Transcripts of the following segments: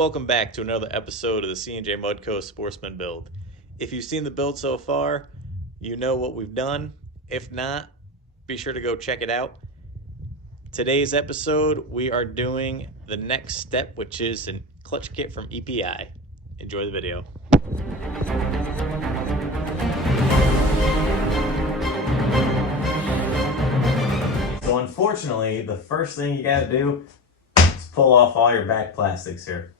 Welcome back to another episode of the C&J Mudco Sportsman build. If you've seen the build so far, you know what we've done. If not, be sure to go check it out. Today's episode, we are doing the next step, which is a clutch kit from EPI. Enjoy the video. So unfortunately, the first thing you gotta do is pull off all your back plastics here.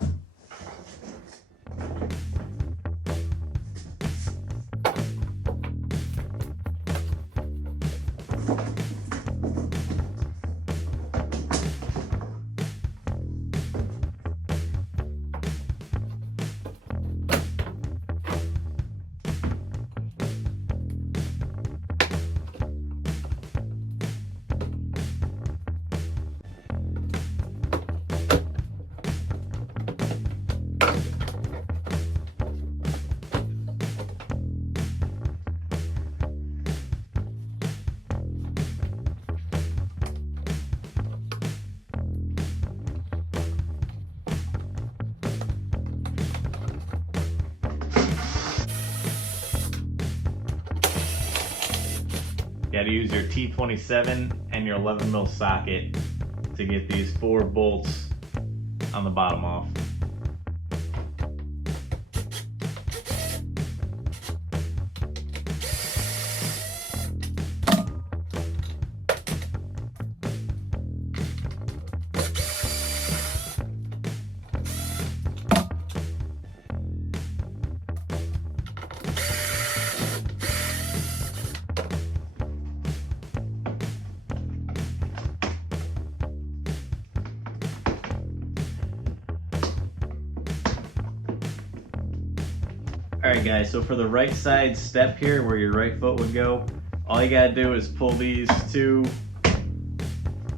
You got to use your T27 and your 11mm socket to get these 4 bolts on the bottom off. Alright guys, so for the right side step here where your right foot would go, all you gotta do is pull these 2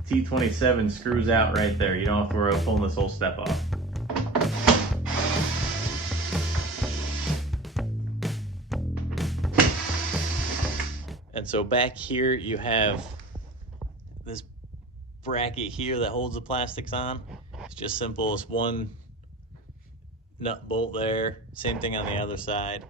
T27 screws out right there. You don't have to worry about pulling this whole step off. And so back here you have this bracket here that holds the plastics on. It's just simple as one nut bolt there, same thing on the other side.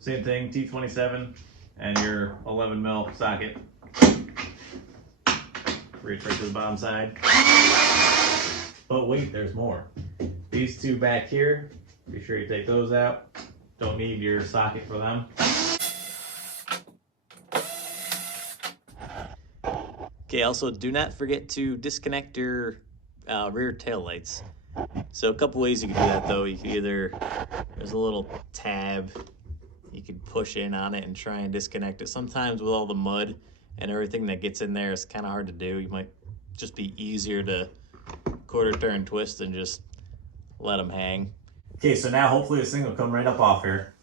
Same thing, T27 and your 11mm socket. Reach right to the bottom side. But wait, there's more. These 2 back here, be sure you take those out. Don't need your socket for them. Okay, also do not forget to disconnect your rear tail lights. So a couple ways you can do that though. You can either, there's a little tab, you can push in on it and try and disconnect it. Sometimes with all the mud and everything that gets in there, it's kind of hard to do. You might just be easier to quarter turn twist and just let them hang. Okay, so now hopefully this thing will come right up off here.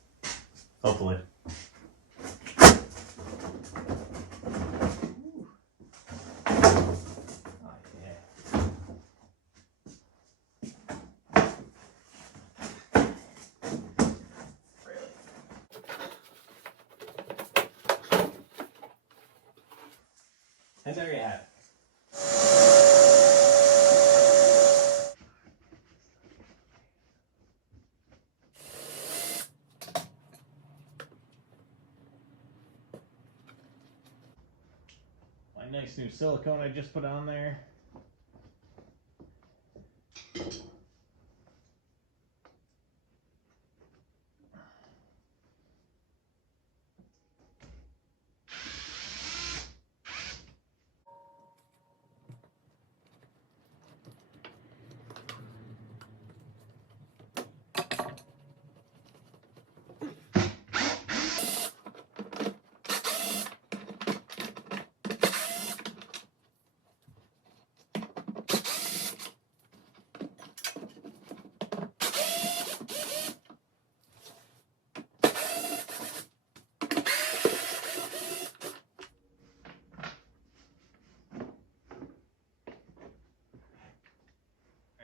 Hopefully. Oh, yeah. Really? And there you have it. Nice new silicone I just put on there.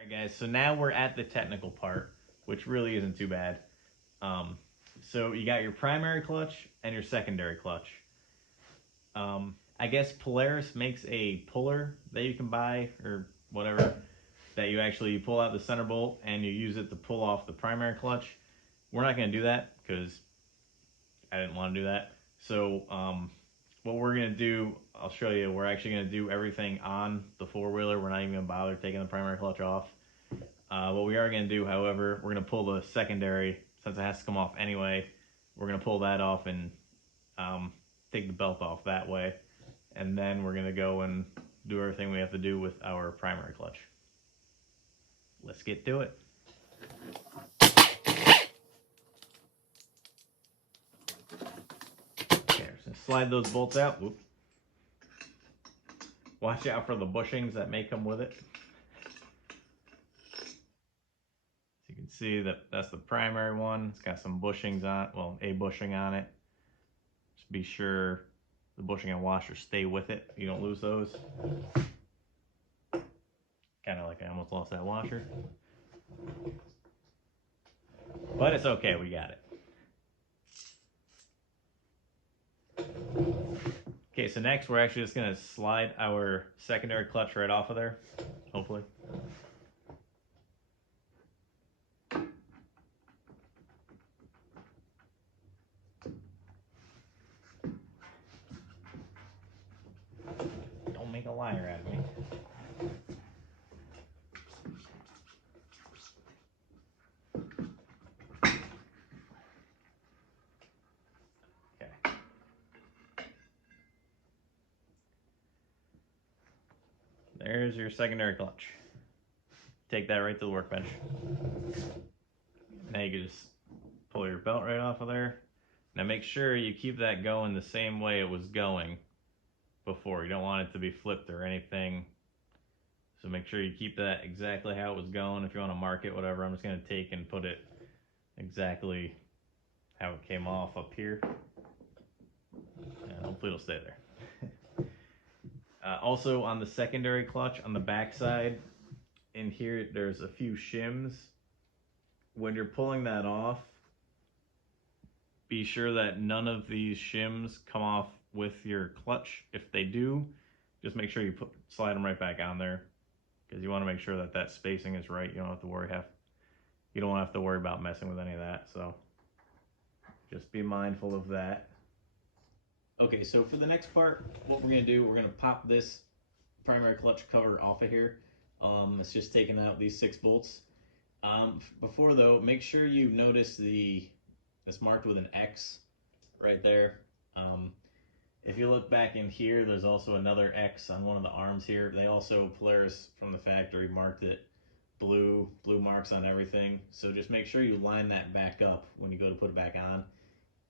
Alright guys, so now we're at the technical part, which really isn't too bad. So you got your primary clutch and your secondary clutch. I guess Polaris makes a puller that you can buy or whatever that you actually pull out the center bolt and you use it to pull off the primary clutch. We're not going to do that because I didn't want to do that. So what we're going to do, I'll show you. We're actually going to do everything on the four-wheeler. We're not even going to bother taking the primary clutch off. What we are going to do, however, we're going to pull the secondary, since it has to come off anyway. We're going to pull that off and take the belt off that way. And then we're going to go and do everything we have to do with our primary clutch. Let's get to it. Okay, so slide those bolts out. Whoop. Watch out for the bushings that may come with it. So you can see that that's the primary one. It's got some bushings on it, well, a bushing on it. Just be sure the bushing and washer stay with it. You don't lose those. Kind of like I almost lost that washer. But it's okay, we got it. Okay, so next we're actually just going to slide our secondary clutch right off of there, hopefully. Don't make a liar out of me. Okay. There's your secondary clutch. Take that right to the workbench. Now you can just pull your belt right off of there. Now make sure you keep that going the same way it was going before. You don't want it to be flipped or anything. So make sure you keep that exactly how it was going. If you want to mark it, whatever, I'm just going to take and put it exactly how it came off up here. And hopefully it'll stay there. Also on the secondary clutch, on the back side, in here there's a few shims. When you're pulling that off, be sure that none of these shims come off with your clutch. If they do, just make sure you slide them right back on there, because you want to make sure that that spacing is right. You don't have to worry about messing with any of that. So just be mindful of that. Okay, so for the next part, what we're going to do, we're going to pop this primary clutch cover off of here. It's just taking out these 6 bolts. Before though, make sure you notice it's marked with an X right there. If you look back in here, there's also another X on one of the arms here. They also, Polaris from the factory, marked it blue marks on everything. So just make sure you line that back up when you go to put it back on.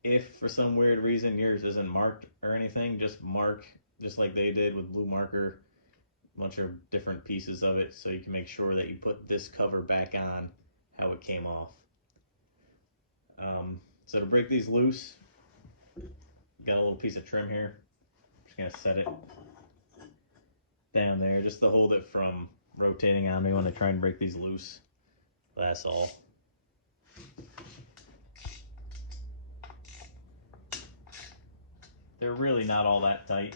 If for some weird reason yours isn't marked or anything, just mark, just like they did with blue marker, a bunch of different pieces of it, so you can make sure that you put this cover back on how it came off. So to break these loose, got a little piece of trim here. I'm just gonna set it down there just to hold it from rotating on me when I try and break these loose. That's all. They're really not all that tight.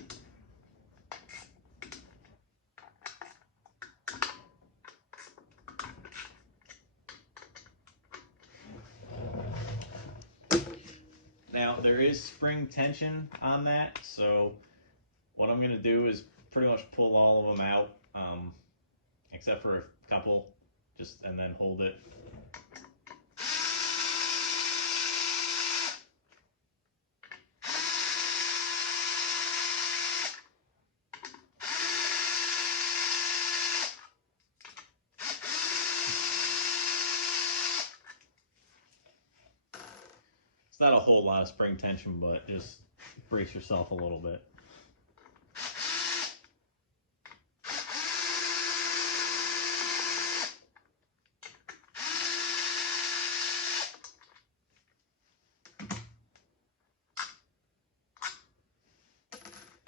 Now there is spring tension on that, so what I'm going to do is pretty much pull all of them out, except for a couple, and then hold it. It's not a whole lot of spring tension, but just brace yourself a little bit.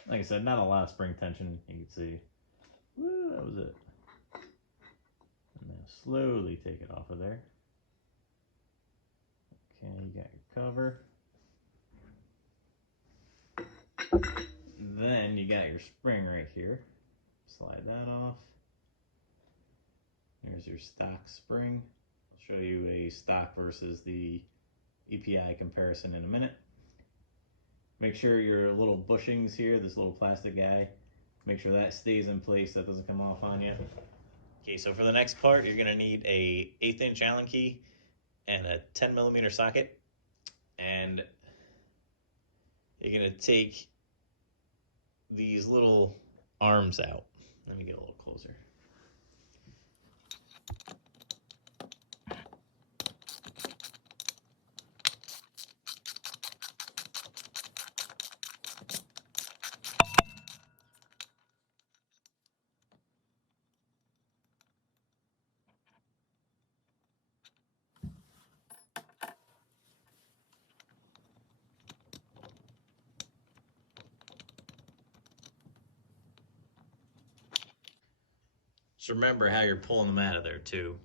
Like I said, not a lot of spring tension, you can see. Woo, that was it. And then slowly take it off of there. Okay, You got your cover. Then you got your spring right here. Slide that off. Here's your stock spring. I'll show you a stock versus the EPI comparison in a minute. Make sure your little bushings here, this little plastic guy, make sure that stays in place, that doesn't come off on you. Okay, so for the next part, you're gonna need a 1/8 inch Allen key and a 10mm socket. And you're gonna take these little arms out. Let me get a little closer. Just remember how you're pulling them out of there too.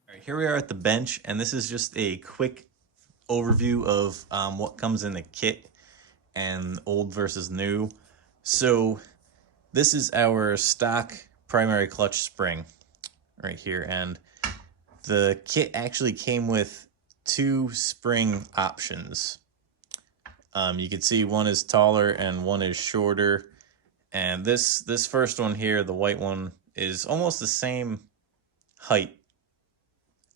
All right, here we are at the bench, and this is just a quick overview of what comes in the kit and old versus new. So this is our stock primary clutch spring right here, and the kit actually came with 2 spring options. You can see one is taller and one is shorter, and this first one here, the white one, is almost the same height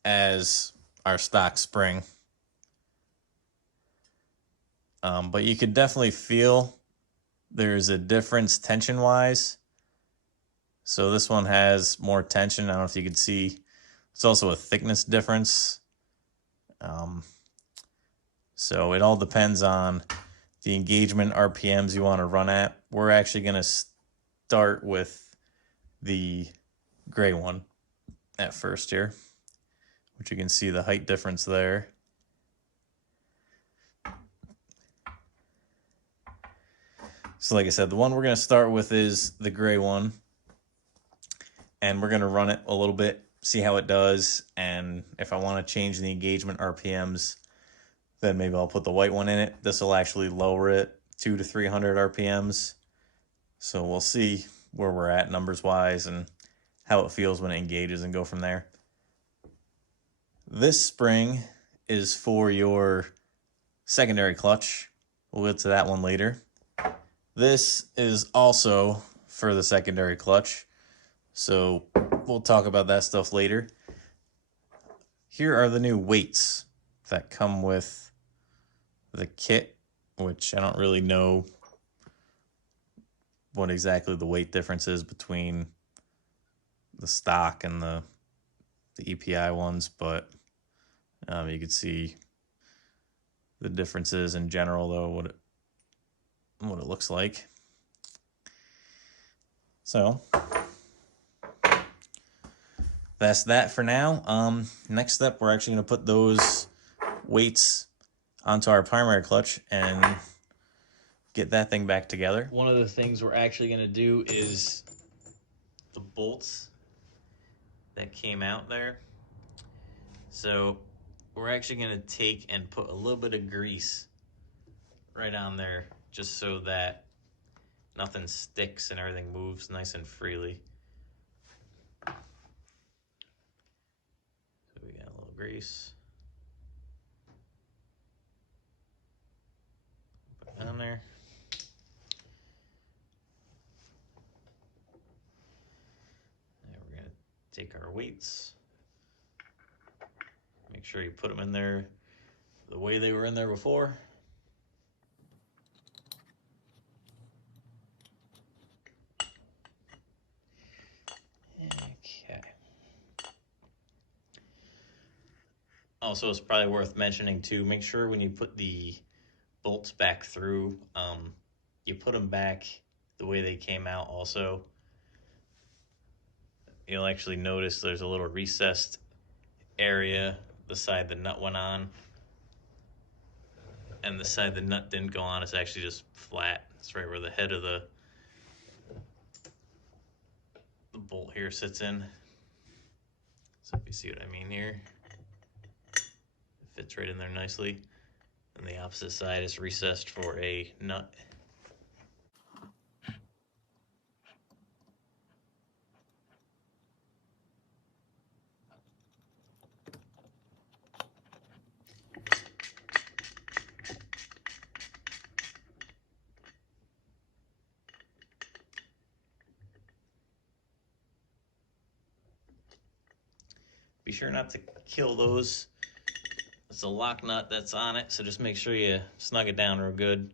as our stock spring. But you could definitely feel there's a difference tension-wise. So this one has more tension. I don't know if you can see. It's also a thickness difference. So it all depends on the engagement RPMs you want to run at. We're actually going to start with the gray one at first here, which you can see the height difference there. So like I said, the one we're going to start with is the gray one. And we're going to run it a little bit, see how it does. And if I want to change the engagement RPMs, then maybe I'll put the white one in it. This will actually lower it 200 to 300 RPMs. So we'll see where we're at numbers-wise and how it feels when it engages and go from there. This spring is for your secondary clutch. We'll get to that one later. This is also for the secondary clutch. So we'll talk about that stuff later. Here are the new weights that come with the kit, which I don't really know what exactly the weight difference is between the stock and the EPI ones, but you can see the differences in general, though, what it looks like. So that's that for now. Next step, we're actually going to put those weights onto our primary clutch and get that thing back together. One of the things we're actually going to do is the bolts that came out there. So we're actually going to take and put a little bit of grease right on there just so that nothing sticks and everything moves nice and freely. So we got a little grease. Put it on there. And we're going to take our weights. Make sure you put them in there the way they were in there before. Okay. Also, it's probably worth mentioning too, make sure when you put the bolts back through, you put them back the way they came out also. You'll actually notice there's a little recessed area, the side the nut went on, and the side the nut didn't go on is actually just flat. It's right where the head of the bolt here sits in. So if you see what I mean here, it fits right in there nicely. And the opposite side is recessed for a nut. Be sure not to kill those. It's a lock nut that's on it, so just make sure you snug it down real good.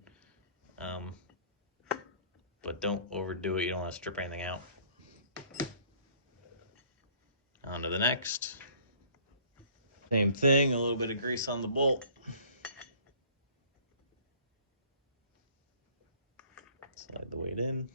But don't overdo it. You don't want to strip anything out. On to the next. Same thing, a little bit of grease on the bolt. Slide the weight in.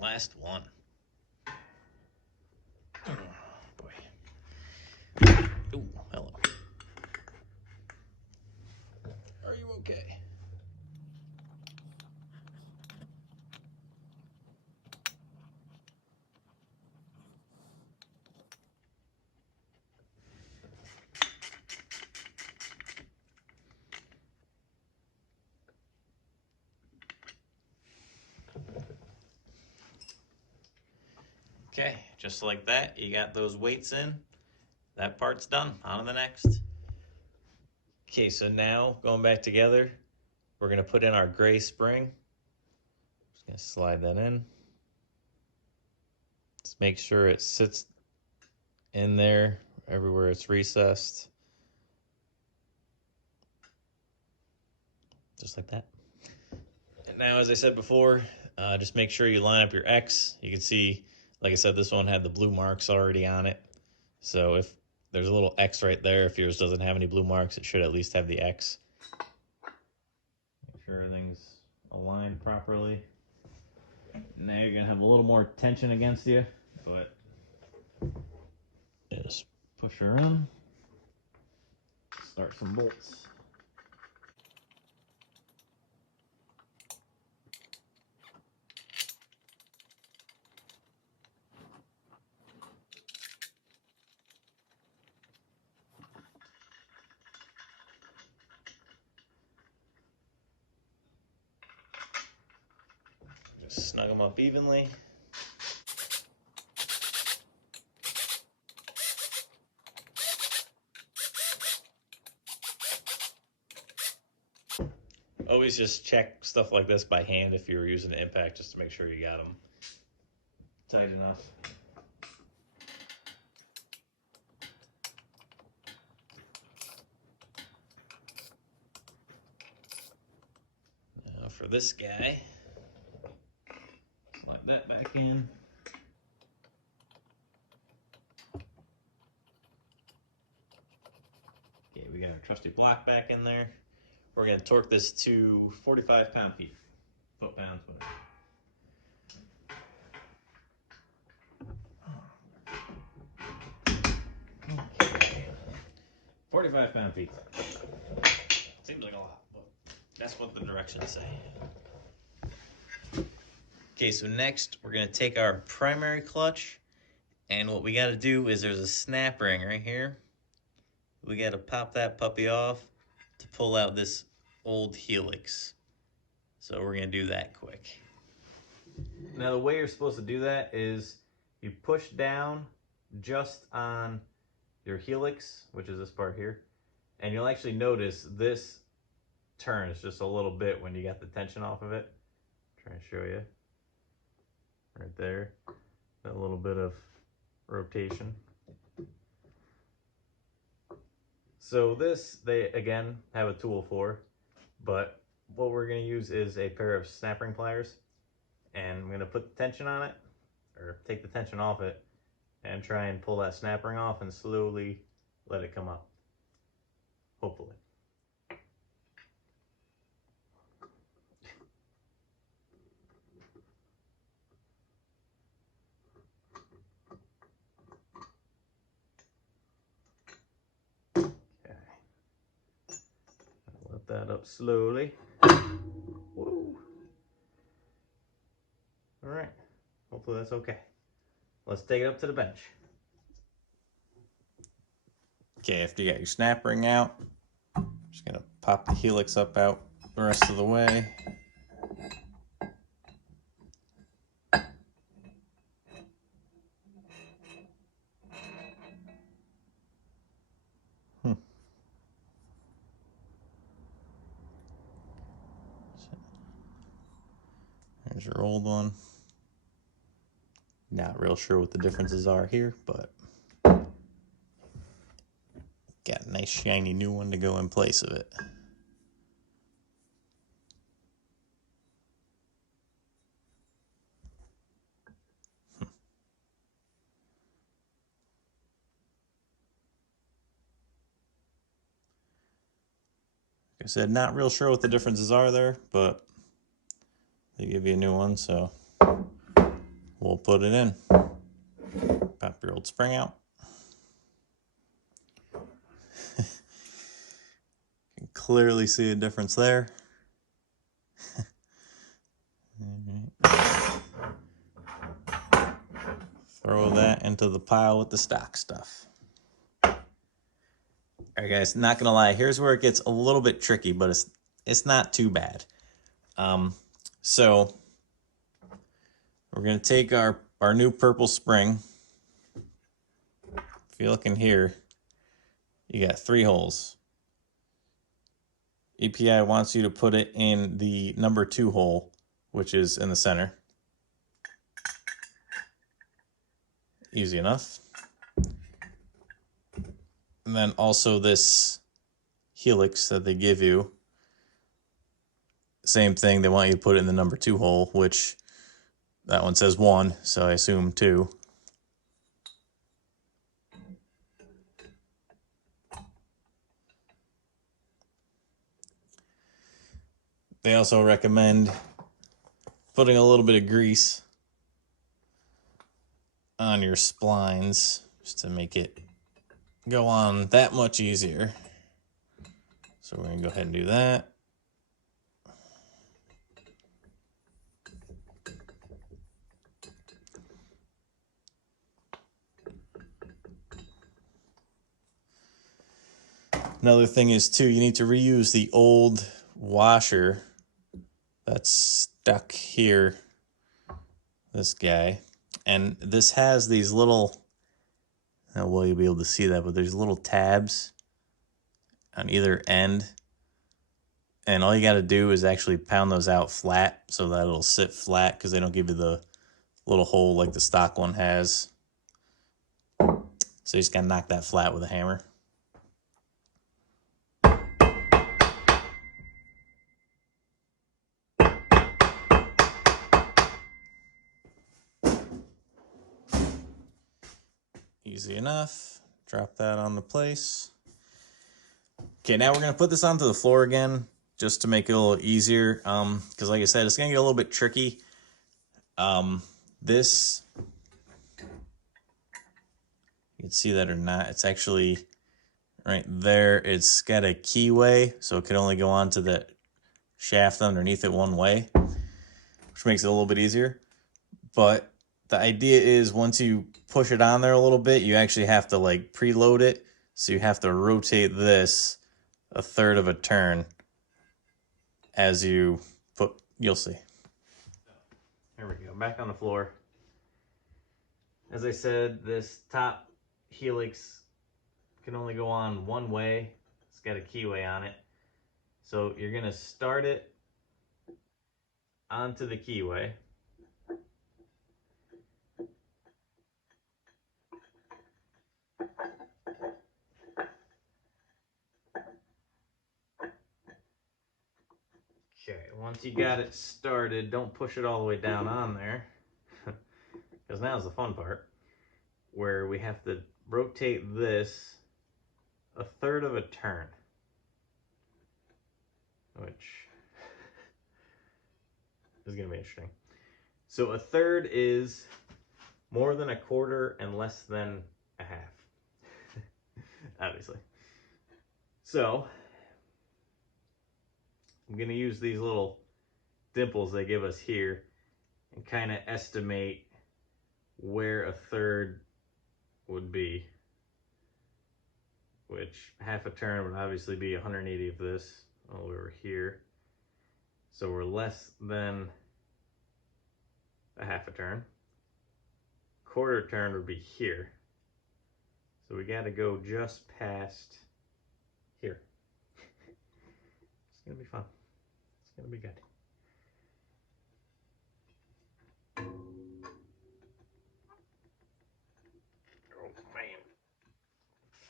Last one. Oh, boy. Ooh, hello. Are you okay? Okay, just like that, you got those weights in. That part's done. On to the next. Okay, so now going back together, we're gonna put in our gray spring. Just gonna slide that in. Just make sure it sits in there everywhere it's recessed. Just like that. And now, as I said before, just make sure you line up your X. You can see, like I said, this one had the blue marks already on it. So if there's a little X right there, if yours doesn't have any blue marks, it should at least have the X. Make sure everything's aligned properly. Now you're gonna have a little more tension against you, but just push her in, start some bolts. Just snug them up evenly. Always just check stuff like this by hand if you're using an impact, just to make sure you got them tight enough. Now for this guy, slide that back in. Okay, we got our trusty block back in there. We're going to torque this to 45 pound-feet, foot-pounds, whatever. Okay. 45 pound-feet. Seems like a lot, but that's what the directions say. Okay, so next we're going to take our primary clutch, and what we got to do is there's a snap ring right here. We got to pop that puppy off to pull out this old helix. So we're going to do that quick. Now the way you're supposed to do that is you push down just on your helix, which is this part here, and you'll actually notice this turns just a little bit when you get the tension off of it. Try and show you. Right there. A little bit of rotation. So this, they again have a tool for, but what we're going to use is a pair of snap ring pliers, and I'm going to put the tension on it, or take the tension off it, and try and pull that snap ring off and slowly let it come up, hopefully. Let that up slowly. Whoa. All right, hopefully that's okay. Let's take it up to the bench. Okay, after you got your snap ring out, just gonna pop the helix up out the rest of the way. There's your old one. Not real sure what the differences are here, but got a nice shiny new one to go in place of it. Like I said, not real sure what the differences are there, but they give you a new one, so we'll put it in. Pop your old spring out. You can clearly see a difference there. Throw that into the pile with the stock stuff. All right, guys, not gonna lie, here's where it gets a little bit tricky, but it's not too bad. So we're gonna take our new purple spring. If you look in here, you got 3 holes. EPI wants you to put it in the number 2 hole, which is in the center. Easy enough. And then also this helix that they give you, same thing, they want you to put it in the number 2 hole, which that one says 1, so I assume 2. They also recommend putting a little bit of grease on your splines just to make it go on that much easier. So we're gonna go ahead and do that. Another thing is too, you need to reuse the old washer that's stuck here, this guy. And this has these little, how well you'll be able to see that, but there's little tabs on either end. And all you got to do is actually pound those out flat so that it'll sit flat, because they don't give you the little hole like the stock one has. So you just got to knock that flat with a hammer. Easy enough. Drop that on the place. Okay, now we're going to put this onto the floor again, just to make it a little easier. Because like I said, it's going to get a little bit tricky. This, you can see that or not, it's actually right there. It's got a keyway, so it can only go onto the shaft underneath it one way, which makes it a little bit easier. But the idea is once you push it on there a little bit, you actually have to like preload it. So you have to rotate this 1/3 of a turn as you put, you'll see. There we go, back on the floor. As I said, this top helix can only go on one way. It's got a keyway on it. So you're gonna start it onto the keyway. Okay, once you got it started, don't push it all the way down on there, because now's the fun part, where we have to rotate this a third of a turn, which is going to be interesting. So a third is more than a quarter and less than a half, obviously. So I'm going to use these little dimples they give us here and kind of estimate where a third would be, which half a turn would obviously be 180 of this all over here. So we're less than a half a turn. Quarter turn would be here. So we got to go just past here. It's going to be fun. It's going to be good. Oh man,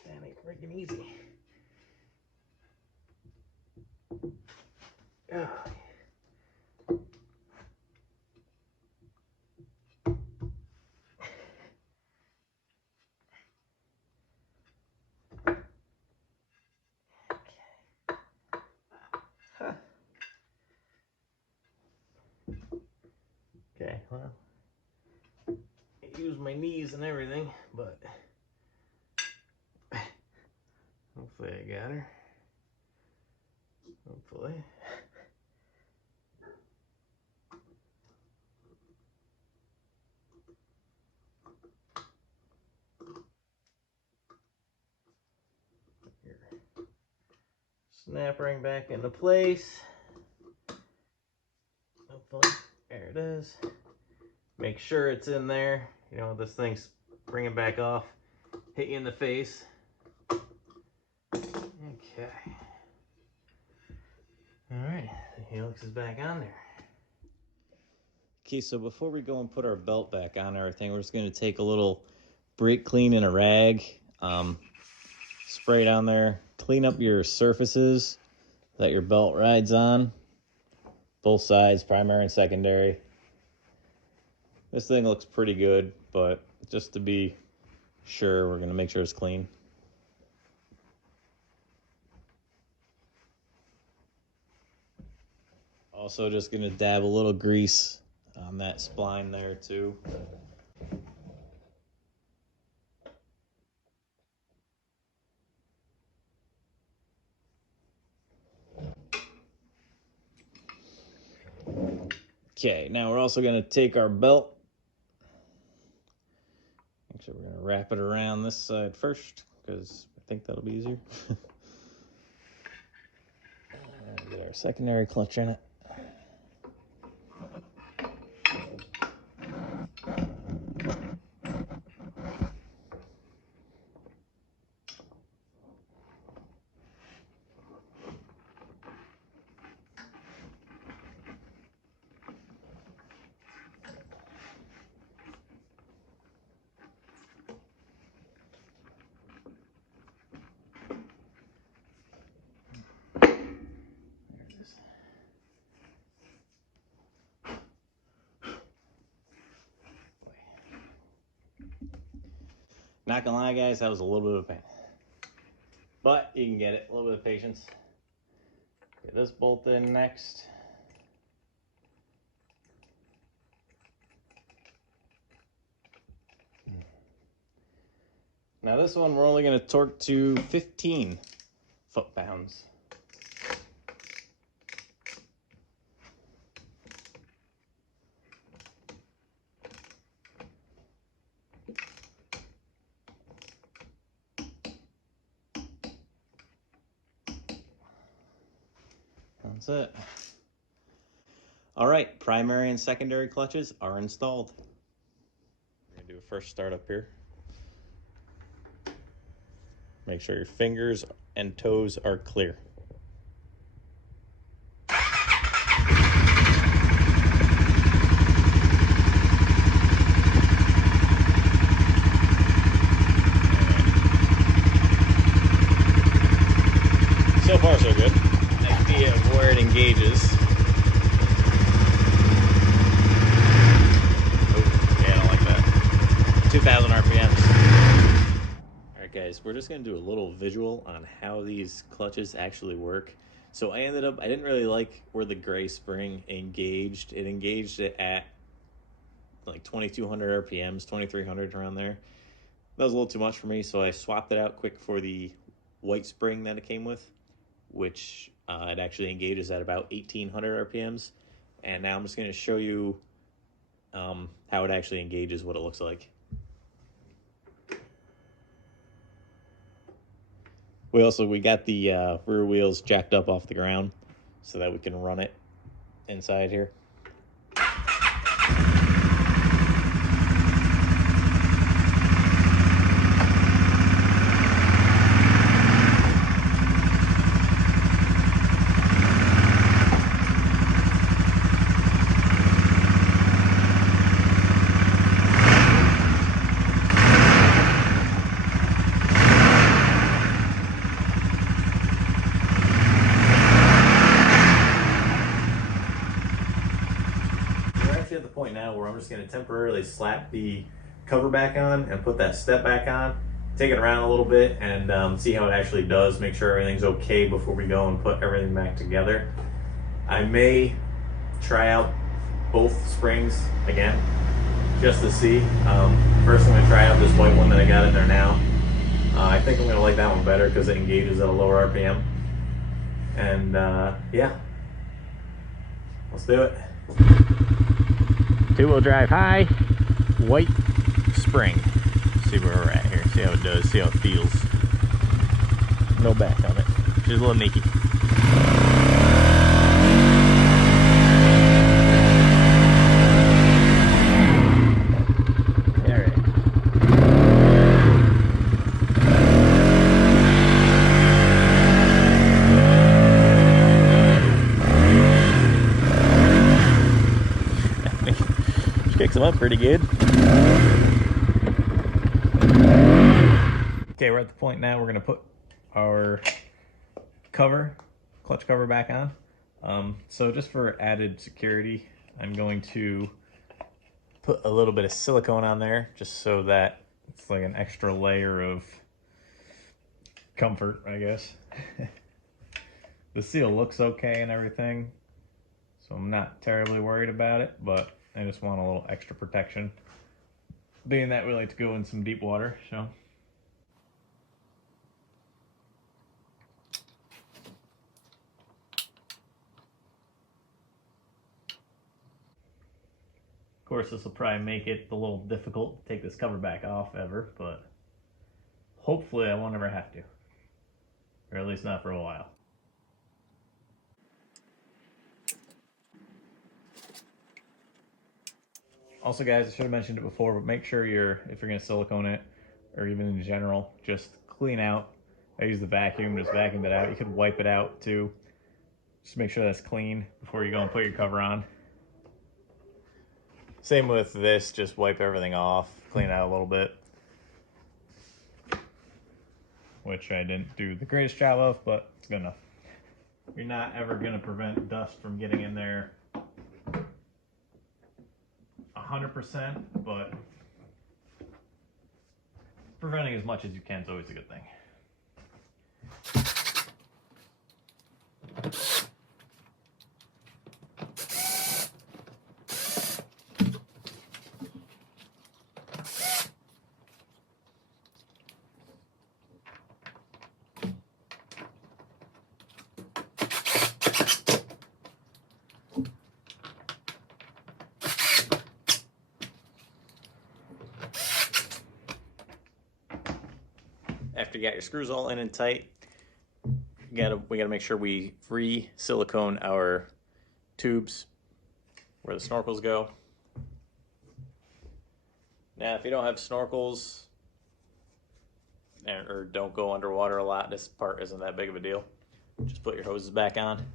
that ain't freaking easy. Oh. Huh. Okay, well, I use my knees and everything, but hopefully I got her. Hopefully. Here. Snap ring back into place. Hopefully, there it is. Make sure it's in there. You know, this thing's bringing back off, hit you in the face. Okay. All right, the helix is back on there. Okay, so before we go and put our belt back on and everything, we're just going to take a little brake clean in a rag, spray it on there, clean up your surfaces that your belt rides on, both sides, primary and secondary. This thing looks pretty good, but just to be sure, we're going to make sure it's clean. Also just going to dab a little grease on that spline there too. Okay, now we're also going to take our belt. Actually, we're going to wrap it around this side first, because I think that'll be easier. And get our secondary clutch in it. Not gonna lie, guys, that was a little bit of pain. But you can get it, a little bit of patience. Get this bolt in next. Now this one we're only gonna torque to 15 foot-pounds. That's it. All right, primary and secondary clutches are installed. We're gonna do a first start up here. Make sure your fingers and toes are clear. we're just going to do a little visual on how these clutches actually work. So I didn't really like where the gray spring engaged. It engaged it at like 2200 RPMs, 2300 around there. That was a little too much for me, so I swapped it out quick for the white spring that it came with, which it actually engages at about 1800 RPMs. And now I'm just going to show you how it actually engages, what it looks like. We got the rear wheels jacked up off the ground so that we can run it inside here. At the point now where I'm just going to temporarily slap the cover back on and put that step back on, take it around a little bit, and see how it actually does, make sure everything's okay before we go and put everything back together. I may try out both springs again just to see. First I'm going to try out this white one that I got in there now. I think I'm going to like that one better because it engages at a lower RPM. And yeah, let's do it. Two-wheel drive high, white spring. See where we're at here. See how it does. See how it feels. No back on it. Just a little naked. Kicks them up pretty good. Okay, we're at the point now we're going to put our clutch cover back on. So just for added security, I'm going to put a little bit of silicone on there just so that it's like an extra layer of comfort, I guess. The seal looks okay and everything, so I'm not terribly worried about it, but I just want a little extra protection, being that we like to go in some deep water, so. Of course, this will probably make it a little difficult to take this cover back off ever, but hopefully I won't ever have to, or at least not for a while. Also guys, I should have mentioned it before, but make sure if you're gonna silicone it, or even in general, just clean out. I use the vacuum, just vacuumed it out. You could wipe it out too. Just make sure that's clean before you go and put your cover on. Same with this, just wipe everything off, clean it out a little bit. Which I didn't do the greatest job of, but it's good enough. You're not ever gonna prevent dust from getting in there 100%, but preventing as much as you can is always a good thing. After you got your screws all in and tight, we gotta make sure we re-silicone our tubes where the snorkels go. Now, if you don't have snorkels or don't go underwater a lot, this part isn't that big of a deal. Just put your hoses back on.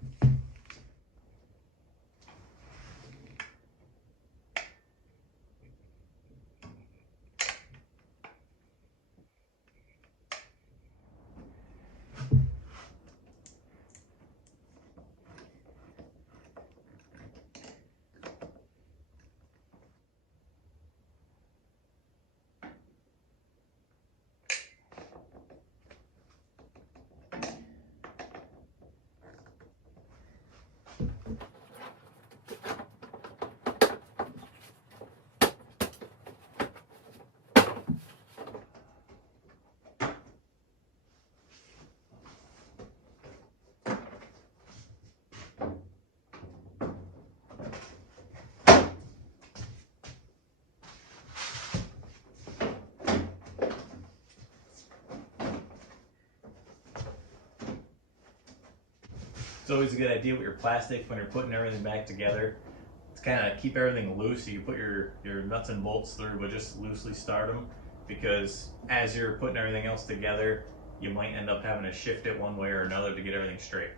It's always a good idea with your plastic when you're putting everything back together. It's kind of keep everything loose. So you put your nuts and bolts through, but just loosely start them, because as you're putting everything else together, you might end up having to shift it one way or another to get everything straight.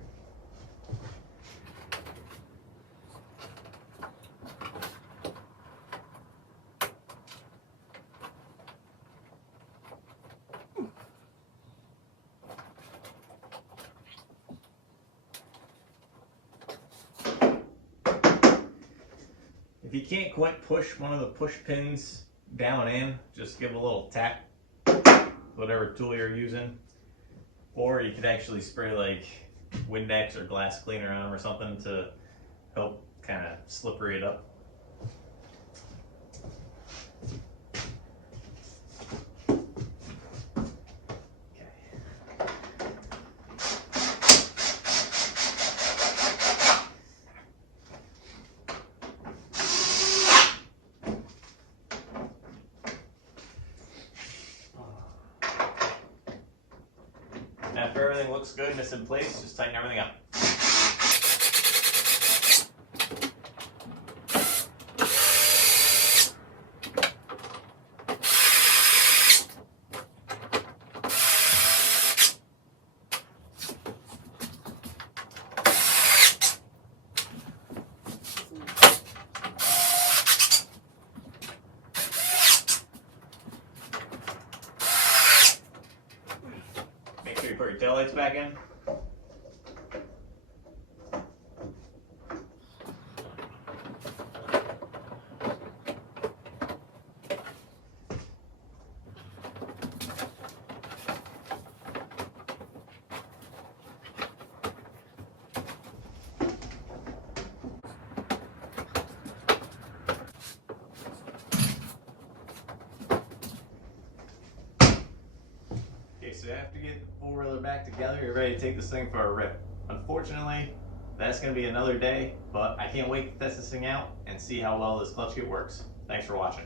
If you can't quite push one of the push pins down in, just give a little tap, whatever tool you're using. Or you could actually spray like Windex or glass cleaner on them or something to help kind of slippery it up. After everything looks good and it's in place, just tighten everything up. Make sure you put your taillights back in. So you have to get the four-wheeler back together. You're ready to take this thing for a rip. Unfortunately, that's going to be another day, but I can't wait to test this thing out and see how well this clutch kit works. Thanks for watching.